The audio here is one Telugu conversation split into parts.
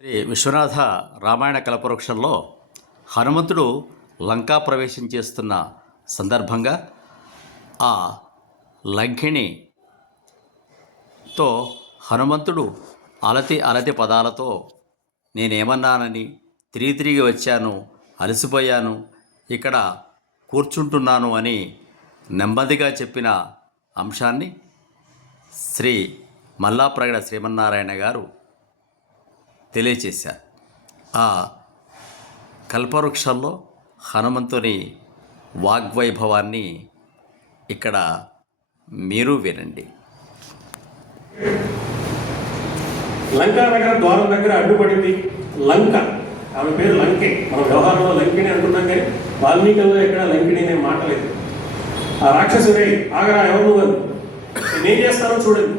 శ్రీ విశ్వనాథ రామాయణ కలపవృక్షంలో హనుమంతుడు లంకా ప్రవేశం చేస్తున్న సందర్భంగా ఆ లంకిణితో హనుమంతుడు అలతి అలతి పదాలతో నేనేమన్నానని తిరిగి తిరిగి వచ్చాను అలసిపోయాను ఇక్కడ కూర్చుంటున్నాను అని నెమ్మదిగా చెప్పిన అంశాన్ని శ్రీ మల్లాప్రగడ శ్రీమన్నారాయణ గారు తెలియచేశారు ఆ కల్పవృక్షంలో హనుమంతుని వాగ్వైభవాన్ని ఇక్కడ మీరు వినండి. లంకా నగర ద్వారం దగ్గర అడ్డుపడింది లంక. ఆమె పేరు లంకే. మన వ్యవహారంలో లంకిణి అంటున్నాం కానీ వాల్మీకిలో ఎక్కడ లంకిణి అనే మాట లేదు. ఆ రాక్షసుడే ఆగరా ఎవరు నువ్వు? నేనేం చేస్తానో చూడండి.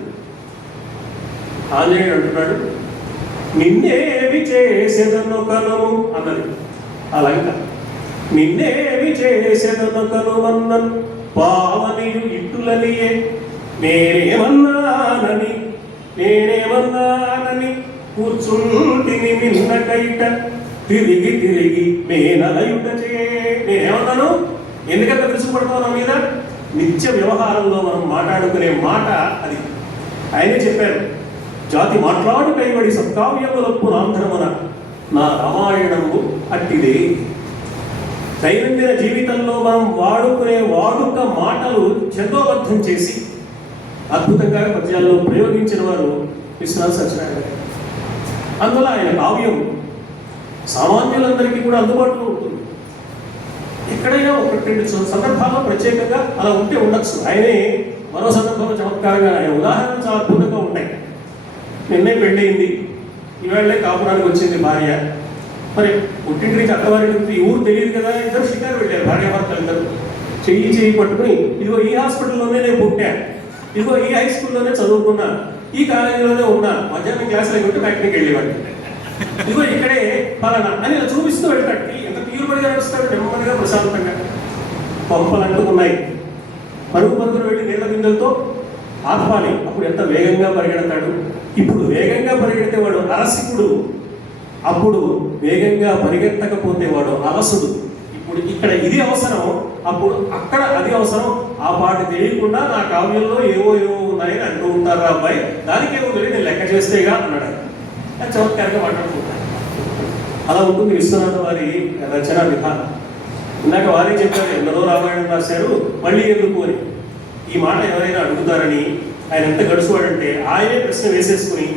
ఆంజనేయుడు అంటున్నాడు నిన్నేమి చేసేదను కనుము అన్నది. ఆ లంక నిన్నేమి చేసేదను కనుమన్నన్ పావనియు ఇట్టులనియే నేనేమన్నానని నేనేమన్నానని కూర్చుంటిని మిన్నకైట తిరిగి తిరిగి నేనలయుట చే నేనేమన్నాను? ఎందుకంత విరుసుపడతావు నా మీద? నిత్య వ్యవహారంలో మనం మాట్లాడుకునే మాట అది. ఆయనే చెప్పారు జాతి మాట్లాడు కైబడి సత్కావ్యములప్పు నాంధ్రమున నా రామాయణము అట్టిదే. దైనందిన జీవితంలో మనం వాడుకునే వాడుక మాటలు చందోబద్ధం చేసి అద్భుతంగా పద్యాల్లో ప్రయోగించిన వారు విశ్వనాథ సత్యనారాయణ అందువల్ల ఆయన కావ్యం సామాన్యులందరికీ కూడా అందుబాటులో ఉంటుంది. ఎక్కడైనా ఒకటి రెండు సందర్భాల్లో ప్రత్యేకంగా అలా ఉంటే ఉండొచ్చు. ఆయనే మరో సందర్భంలో చమత్కారంగా ఆయన ఉదాహరణ చాలా అద్భుతంగా ఉంటాయి. నిన్నే పెళ్ళయింది ఈవేళే కాపురానికి వచ్చింది భార్య. మరి పుట్టింటి నుంచి అత్తవారి నుంచి ఈ ఊరు తెలియదు కదా ఇద్దరు షికారు వెళ్ళారు భార్య భర్తలు ఇద్దరు చెయ్యి చెయ్యి పట్టుకుని ఇదిగో ఈ హాస్పిటల్లోనే నేను పుట్టా. ఇదిగో ఈ హై స్కూల్లోనే చదువుకున్నా. ఈ కాలేజీలోనే ఉన్నా. మధ్యాహ్నం క్లాసులు అయిపోతే బ్యాక్కి వెళ్ళేవాడిని. ఇదిగో ఇక్కడే పలానా అని ఇలా చూపిస్తూ వెళ్తాడు. ఎంత తీరుబడిగా నడుస్తాడు నెమ్మదిగా ప్రశాంతంగా. పంపలు అంటుకున్నాయి. పరుగు పరుగులు వెళ్ళి నీళ్ళ బిందెలతో ఆహ్వాని అప్పుడు ఎంత వేగంగా పరిగెడతాడు? ఇప్పుడు వేగంగా పరిగెడితే వాడు అరసికుడు అప్పుడు వేగంగా పరిగెత్తకపోతే వాడు అలసుడు. ఇప్పుడు ఇక్కడ ఇది అవసరం. అప్పుడు అక్కడ అది అవసరం. ఆ పాట తెలియకుండా నా కావ్యంలో ఏవో ఏవో ఉన్నాయని అంటూ ఉంటారు అబ్బాయి. దానికి ఏమో తెలియదు నేను లెక్క చేస్తేగా అన్నాడు. ఆయన. చమత్కారంగా మాట్లాడుకుంటాను అలా ఉంటుంది విశ్వనాథ వారి రచన విధానం. ఇందాక వారే చెప్పారు ఎందరో రామాయణం రాశారు మళ్ళీ ఎందుకు ఈ మాట ఎవరైనా అడుగుతారని ఆయన ఎంత గడుచువాడంటే ఆయనే ప్రశ్న వేసేసుకుని